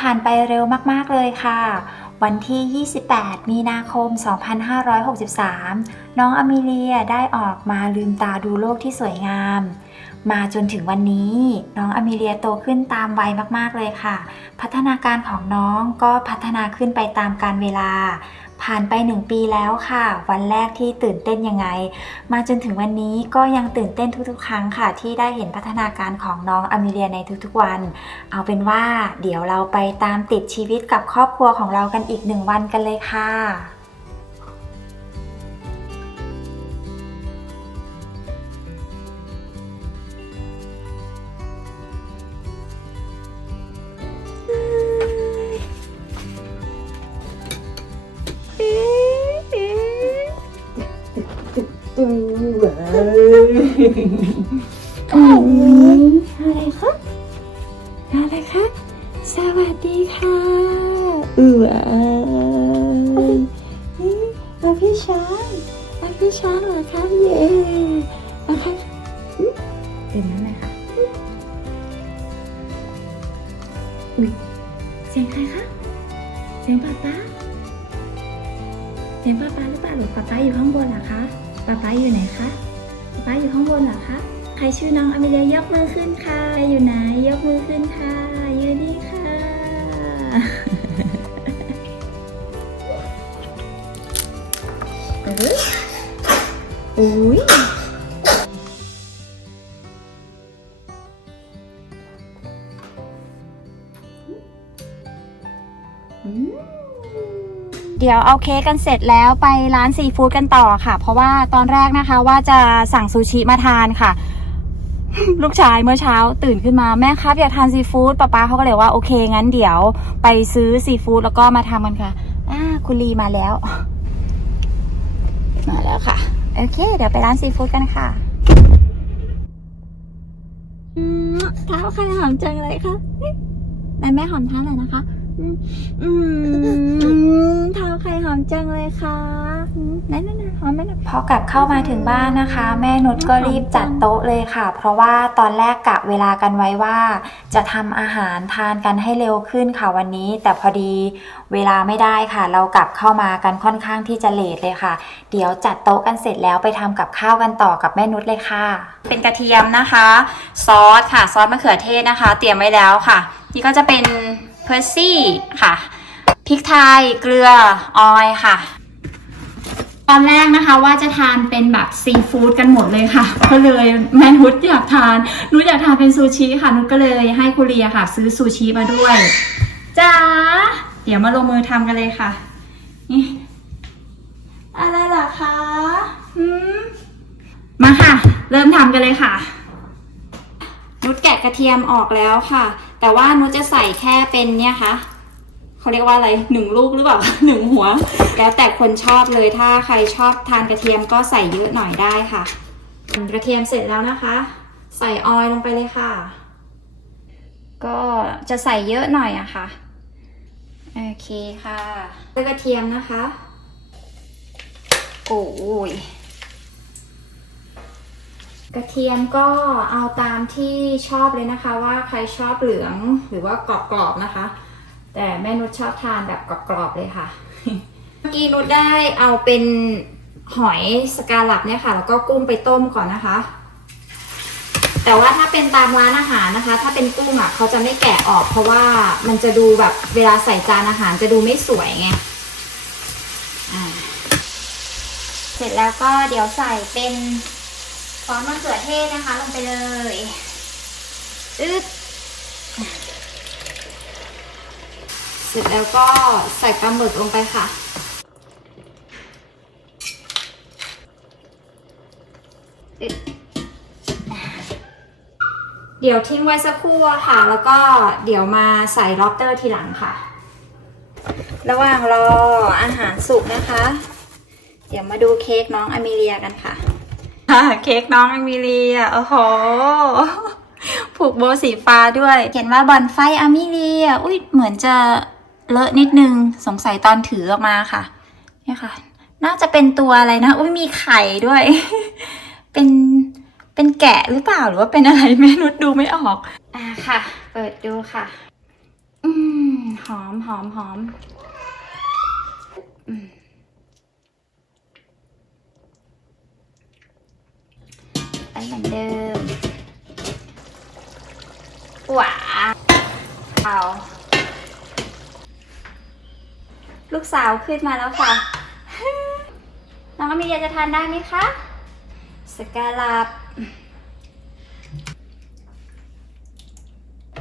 ผ่านไปเร็วมาก ๆ เลยค่ะ วันที่ 28 มีนาคม 2563 น้องอมิเลียได้ออกมาลืมตาดูโลกที่สวยงาม มาจนถึงวันนี้ น้องอมิเลียโตขึ้นตามวัยมาก ๆ เลยค่ะ พัฒนาการของน้องก็พัฒนาขึ้นไปตามการเวลา ผ่านไปหนึ่งปีแล้วค่ะ วันแรกที่ตื่นเต้นยังไง มาจนถึงวันนี้ก็ยังตื่นเต้นทุกๆ ครั้งค่ะ ที่ได้เห็นพัฒนาการของน้องอเมิเลียในทุกๆวัน เอาเป็นว่าเดี๋ยวเราไปตามติดชีวิตกับครอบครัวของเรากันอีกหนึ่งวันกันเลยค่ะ อะไรคะอะไรคะ สวัสดีค่ะอืออ่านี่มาพี่ช้างมาพี่ช้างเหรอครับเย่มาครับตื่นนั้นเลยค่ะอุ๊ยเสียงใครคะ เสียงป๊าป๊าเสียงป๊าป๊าหรือเปล่าหรือป๊าป๊าอยู่ข้างบนเหรอคะป๊าป๊าอยู่ไหนคะ ป๊าอยู่ข้างบนเหรอคะใครชื่อน้องอเมเลียยกมือขึ้นค่ะ อยู่ไหนยกมือขึ้นค่ะ อยู่นี่ค่ะเอ้ยอุ้ย เดี๋ยวเอาเค้กกันเสร็จแล้วไปร้านซีฟู้ดกันต่อค่ะ เพราะว่าตอนแรกนะคะว่าจะสั่งซูชิมาทานค่ะ ลูกชายเมื่อเช้าตื่นขึ้นมาแม่ครับอยากทานซีฟู้ดป้าป้าเขาก็เลยว่าโอเคงั้นเดี๋ยวไปซื้อซีฟู้ดแล้วก็มาทำกันค่ะอ่าคุณลีมาแล้ว มาแล้วค่ะ โอเค เดี๋ยวไปร้านซีฟู้ดกันค่ะอืมเท้าใครหอมจังเลยคะแม่แม่หอมเท้าหน่อยนะคะ เท้าใครหอมจังเลยค่ะนั่นนั่นหอมไหมนะพอกลับเข้ามาถึงบ้านนะคะ แม่นุชก็รีบจัดโต๊ะเลยค่ะ เพราะว่าตอนแรกกะเวลากันไว้ว่า จะทำอาหารทานกันให้เร็วขึ้นค่ะวันนี้ แต่พอดีเวลาไม่ได้ค่ะ เรากลับเข้ามากันค่อนข้างที่จะเลทเลยค่ะ เดี๋ยวจัดโต๊ะกันเสร็จแล้วไปทำกับข้าวกันต่อกับแม่นุชเลยค่ะ เป็นกระเทียมนะคะ ซอสค่ะ ซอสมะเขือเทศนะคะ เตรียมไว้แล้วค่ะ นี่ก็จะเป็น เพอร์ซี่ค่ะ พริกไทย เกลือ ออยค่ะ ตอนแรกนะคะว่าจะทานเป็นแบบซีฟู้ดกันหมดเลยค่ะ ก็เลยแม่นุชอยากทานนุชอยากทานเป็นซูชิค่ะนุชก็เลยให้คุเรียค่ะ ซื้อซูชิมาด้วยจ้าเดี๋ยวมาลงมือทำกันเลยค่ะนี่อะไรล่ะคะมมาค่ะ เริ่มทำกันเลยค่ะนุชแกะกระเทียมออกแล้วค่ะ แต่ว่านุจะใส่แค่เป็นเนี่ยค่ะเขาเรียกว่าอะไรหนึ่งลูกหรือเปล่าหนึ่งหัว แล้วแต่คนชอบเลยถ้าใครชอบทานกระเทียมก็ใส่เยอะหน่อยได้ค่ะกระเทียมเสร็จแล้วนะคะ ใส่ออยล์ลงไปเลยค่ะ ก็จะใส่เยอะหน่อยอะค่ะโอเคค่ะเลือกกระเทียมนะคะโอ้ย กระเทียมก็เอาตามที่ชอบเลยนะคะ ว่าใครชอบเหลืองหรือว่ากรอบๆนะคะ แต่แม่นุชชอบทานแบบกรอบๆเลยค่ะเมื่อกี้นุชได้เอาเป็นหอยสกาลับเนี่ยค่ะ แล้วก็กุ้งไปต้มก่อนนะคะ แต่ว่าถ้าเป็นตามร้านอาหารนะคะ ถ้าเป็นกุ้งอะเขาจะไม่แกะออก เพราะว่ามันจะดูแบบเวลาใส่จานอาหารจะดูไม่สวยไงเสร็จแล้วก็เดี๋ยวใส่เป็น ซอสมะเขือเทศนะคะ ลงไปเลยอึดเสร็จแล้วก็ใส่ปลาหมึกลงไปค่ะอึดเดี๋ยวทิ้งไว้สักครู่ค่ะ แล้วก็เดี๋ยวมาใส่ล็อบเตอร์ทีหลังค่ะ ระหว่างรออาหารสุกนะคะ เดี๋ยวมาดูเค้กน้องอเมเลียกันค่ะ เค้กน้องอมิเลียโอ้โห ผูกโบว์สีฟ้าด้วย เขียนว่าบอนไฟอมิเลีย อุ้ยเหมือนจะเลอะนิดนึง สงสัยตอนถือออกมาค่ะ เนี่ยค่ะ น่าจะเป็นตัวอะไรนะ อุ้ยมีไข่ด้วย เป็นเป็นแกะหรือเปล่าหรือว่าเป็นอะไรแม่นุชดูไม่ออก อ่าค่ะ เปิดดูค่ะ อืมหอมหอมหอมอืมไป เหมือนเดิมว้าวลูกสาวขึ้นมาแล้วค่ะ น้องอเมียจะทานได้ไหมคะ สกาลับ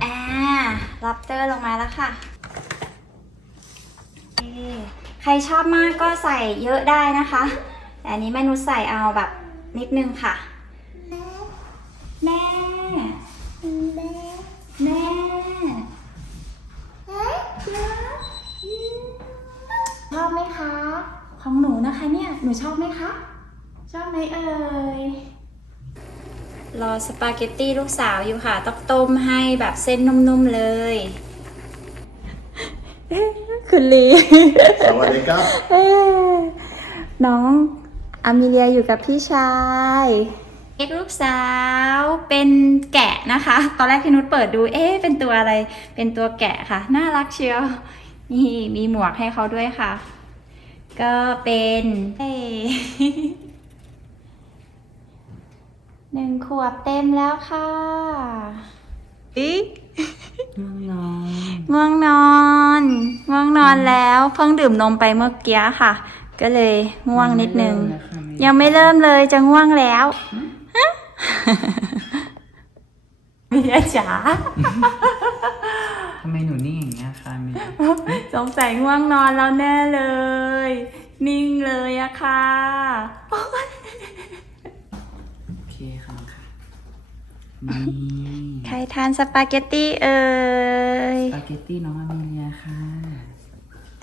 อ่าลับเตอร์ลงมาแล้วค่ะโอเคใครชอบมากก็ใส่เยอะได้นะคะ แต่อันนี้แม่นุชใส่เอาแบบนิดนึงค่ะ แม่ แม่ แม่ชอบไหมคะ ของหนู นะคะเนี่ยหนูชอบไหมคะ ชอบไหมเอ่ย รอสปาเกตตี้ลูกสาวอยู่ค่ะ ต้องต้มให้แบบเส้นนุ่มๆเลยคุณลี สวัสดีครับ น้องอามิเลียอยู่กับพี่ชายเอ็กลูกสาวเป็นแกะนะคะ ตอนแรกพี่นุชเปิดดู เอ๊ะเป็นตัวอะไร เป็นตัวแกะค่ะ น่ารักเชียว นี่มีหมวกให้เขาด้วยค่ะ ก็เป็นเอ้ยหนึ่งขวบเต็มแล้วค่ะอีง่วงนอนง่วงนอนง่วงนอนแล้ว เพิ่งดื่มนมไปเมื่อกี้ค่ะ ก็เลยง่วงนิดนึง ยังไม่เริ่มเลยจะง่วงแล้วฮะเมียจ๋า ทำไมหนูนิ่งอย่างเงี้ยคะเมียสงสัยง่วงนอนแล้วแน่เลย นิ่งเลยอะค่ะโอเคค่ะค่ะนี่ใครทานสปาเกตตี้เอ่ยสปาเกตตี้น้องอาเมเลียค่ะ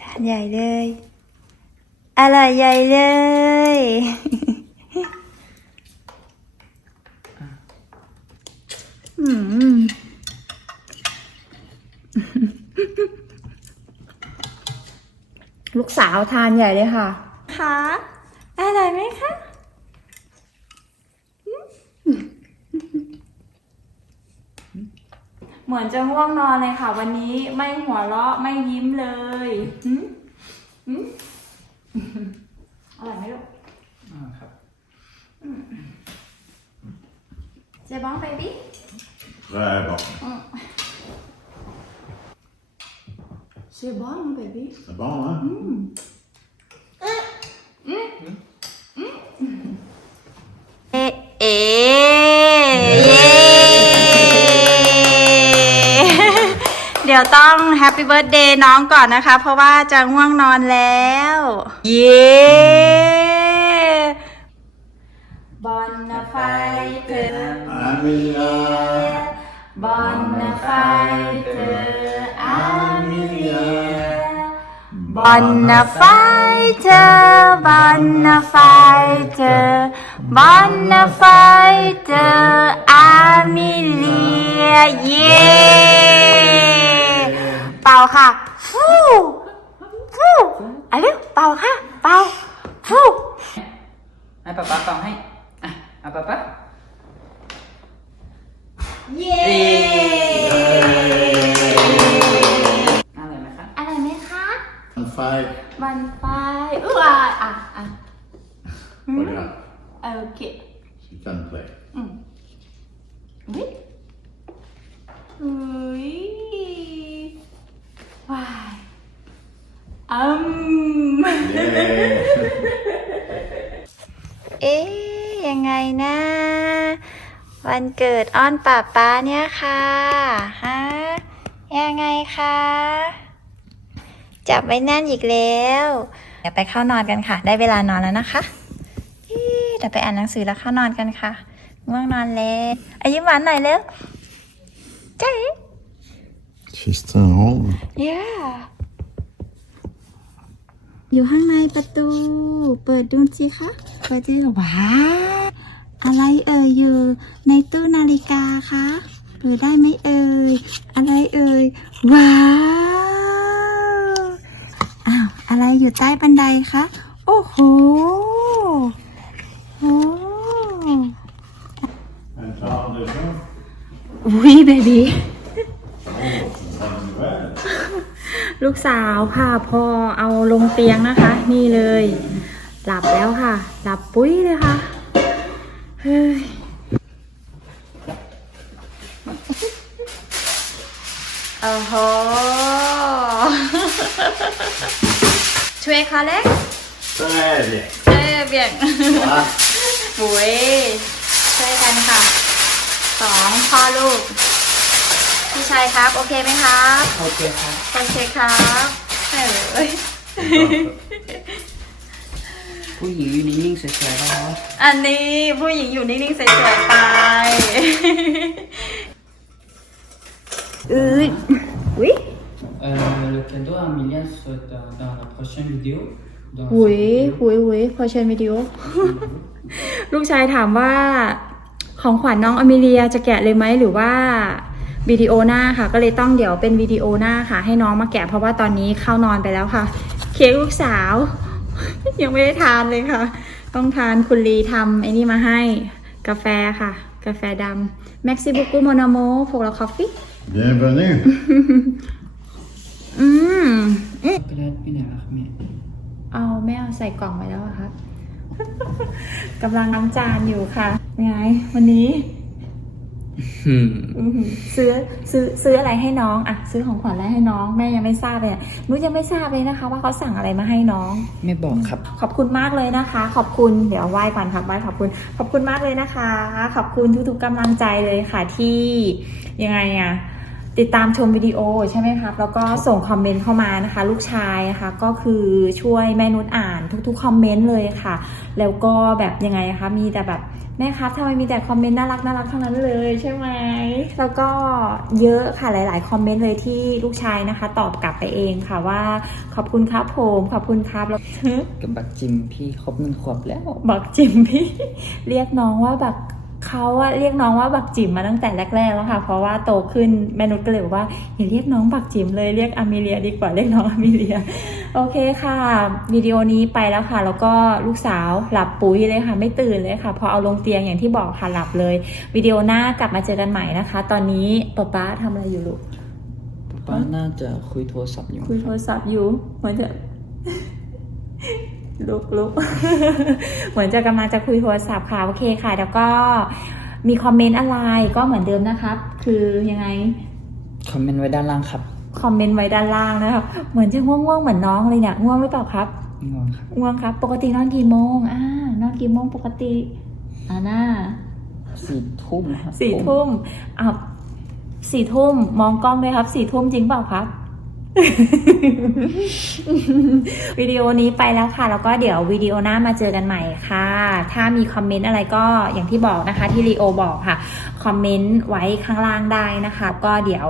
ทานใหญ่เลย อร่อยใหญ่เลย อืม ลูก สาวทานใหญ่เลยค่ะ ค่ะอร่อยไหมคะอืมเหมือนจะง่วงนอนเลยค่ะ วันนี้ไม่หัวเราะไม่ยิ้มเลยหืมหืมอร่อยไหมลูกอ่าครับเจ๊บ้องเบบี้ Très bon. เจ๊บ้องเบบี้ C'est bon, hein? เอะเอะเย้เดี๋ยวต้องแฮปปี้เบิร์ a เดย์น้องก่อนนะคะ เพราะว่าจะง่วงนอนแล้ว เย้บอลนะไฟเธอ Amelia. บอลนะไฟเธอ บอลนะไฟเธอบอลนะไฟเธอบอลนะไฟเธออามิเลียเย้เป่าค่ะฟูฟูอะเร็วเป่าค่ะ เป่าฟูให้ป๊าป๊าเป่าให้ อะเอาป๊าป๊าเย้ มันไฟอื้ออะอะ Regarde. โอเค She can play. วิอุ้ยว้ายอืม Yeah. เอ๊ยยังไงนะ วันเกิดอ้อนป้าป้าเนี่ยค่ะฮะยังไงคะ จับไว้แน่นอีกแล้วเดี๋ยวไปเข้านอนกันค่ะ ได้เวลานอนแล้วนะคะเอ๊ะเดี๋ยวไปอ่านหนังสือแล้วเข้านอนกันค่ะง่วงนอนแล้วอายิ้มหวานหน่อยเร็วเจ๊ Tristan Home. yeah อยู่ข้างในประตู เปิดดูสิคะเปิดดูว้าวอะไรเอ่ยอยู่ ในตู้นาฬิกาคะเปิดได้ไหมเอ่ยอะไรเอ่ยว้าว อะไรอยู่ใต้บันไดคะ โอ้โหโอ้วิเบบี้ลูกสาวค่ะพอเอาลงเตียงนะคะ นี่เลย หลับแล้วค่ะ หลับปุ้ยเลยค่ะ เฮ้ยโอ้โห ช่วยเขาเล็ก très bien. เอ้ยเบี่ยง Voilà. บุยช่วยกันค่ะสองพ่อลูก พี่ชายครับ โอเคไหมครับ โอเคครับ โอเคครับเอ้ยผู้หญิงอยู่นิ่งๆสวยๆนะครับอันนี้ผู้หญิงอยู่นิ่งๆสวยๆไป อืออุ้ย Euh, le cadeau à Amelia sera dans, dans la prochaine vidéo. Dans หุย cette vidéo. หุยหุยพอเชิญวิดีโอลูกชายถามว่าของขวัญน้องอเมเลียจะแกะเลยไหมหรือว่าวิดีโอหน้าค่ะ ก็เลยต้องเดี๋ยวเป็นวิดีโอหน้าค่ะ ให้น้องมาแกะเพราะว่าตอนนี้เข้านอนไปแล้วค่ะ เค้กลูกสาว ยังไม่ได้ทานเลยค่ะ ต้องทานคุณลีทำไอ้นี่มาให้กาแฟค่ะ กาแฟดำแม็กซิบุกุโมนาโมพวกเราคอฟฟี่ Bienvenue. อืมช็อกโกแลตไปไหนล่ะครับแม่เอาแม่เอาใส่กล่องไว้แล้วอะครับกำลังล้างจานอยู่ค่ะไงวันนี้อื้อหือซื้อซื้อซื้ออะไรให้น้องอะซื้อของขวัญอะไรให้น้อง แม่ยังไม่ทราบเลยอะหนูยังไม่ทราบเลยนะคะ ว่าเขาสั่งอะไรมาให้น้องไม่บอกครับ ขอบคุณมากเลยนะคะ ขอบคุณเดี๋ยวไหว้ก่อนครับไหว้ขอบคุณ ขอบคุณมากเลยนะคะ ขอบคุณทุกๆกำลังใจเลยค่ะที่ยังไงอะ ติดตามชมวิดีโอใช่ไหมครับ แล้วก็ส่งคอมเมนต์เข้ามานะคะ ลูกชายนะคะก็คือช่วยแม่นุชอ่านทุกๆคอมเมนต์เลยค่ะ แล้วก็แบบยังไงคะมีแต่แบบแม่ครับทำไมมีแต่คอมเมนต์น่ารักน่ารักทั้งนั้นเลยใช่ไหมแล้วก็เยอะค่ะหลาย ๆ คอมเมนต์เลยที่ลูกชายนะคะ ตอบกลับไปเองค่ะว่าขอบคุณครับผมขอบคุณครับแล้วกับบักจิมพี่ครบหนึ่งขวบแล้วบักจิมพี่ เรียกน้องว่าบัก เขาอะเรียกน้องว่าบักจิมมาตั้งแต่แรก ๆ แล้วค่ะ เพราะว่าโตขึ้นแม่นุชก็เลยบอกว่าอย่าเรียกน้องบักจิมเลยเรียกอามิเลียดีกว่าเรียกน้องอามิเลีย โอเคค่ะวิดีโอนี้ไปแล้วค่ะ แล้วก็ลูกสาวหลับปุ๋ยเลยค่ะ ไม่ตื่นเลยค่ะ พอเอาลงเตียงอย่างที่บอกค่ะหลับเลยวิดีโอหน้ากลับมาเจอกันใหม่นะคะ ตอนนี้ป๊าป๊าทำอะไรอยู่ลูกป้าน่าจะคุยโทรศัพท์อยู่คุยโทรศัพท์อยู่เหมือนจะ ลุกลุกเหมือนจะกำลังจะคุยโทรศัพท์ค่ะโอเคค่ะ แล้วก็มีคอมเมนต์อะไรก็เหมือนเดิมนะครับ คือยังไง คอมเมนต์ไว้ด้านล่างครับคอมเมนต์ไว้ด้านล่างนะครับ เหมือนจะง่วงๆเหมือนน้องเลยเนี่ยง่วงหรือเปล่าครับงอนครับง่วงครับ ปกตินอนกี่โมงอ่านอนกี่โมงปกติอ่าน่าสี่ทุ่มครับสี่ทุ่มอะสี่ทุ่มมองกล้องด้วยครับสี่ทุ่มจริงเปล่าครับ วิดีโอนี้ไปแล้วค่ะ แล้วก็เดี๋ยววิดีโอหน้ามาเจอกันใหม่ค่ะ ถ้ามีคอมเมนต์อะไรก็อย่างที่บอกนะคะ ที่ลีโอบอกค่ะ คอมเมนต์ไว้ข้างล่างได้นะคะ ก็เดี๋ยว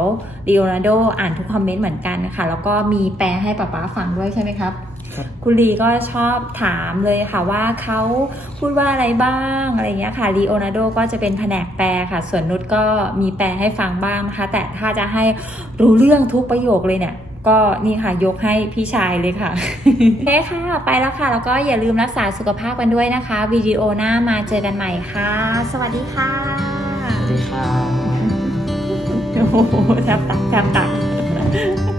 ลีโอนาร์โดอ่านทุกคอมเมนต์เหมือนกันนะคะ แล้วก็มีแปลให้ป๊าป๊าฟังด้วยใช่ไหมครับครับคุณลีก็ชอบถามเลยค่ะว่าเขาพูดว่าอะไรบ้างอะไรเงี้ยค่ะลีโอนาร์โดก็จะเป็นแผนกแปลค่ะ ส่วนนุชก็มีแปลให้ฟังบ้างนะคะ แต่ถ้าจะให้รู้เรื่องทุกประโยคเลยเนี่ย ก็นี่ค่ะยกให้พี่ชายเลยค่ะโอเคค่ะ ไปแล้วค่ะ แล้วก็อย่าลืมรักษาสุขภาพกันด้วยนะคะ วิดีโอหน้ามาเจอกันใหม่ค่ะ สวัสดีค่ะ สวัสดีครับโอ้โหแทบตักแทบตัก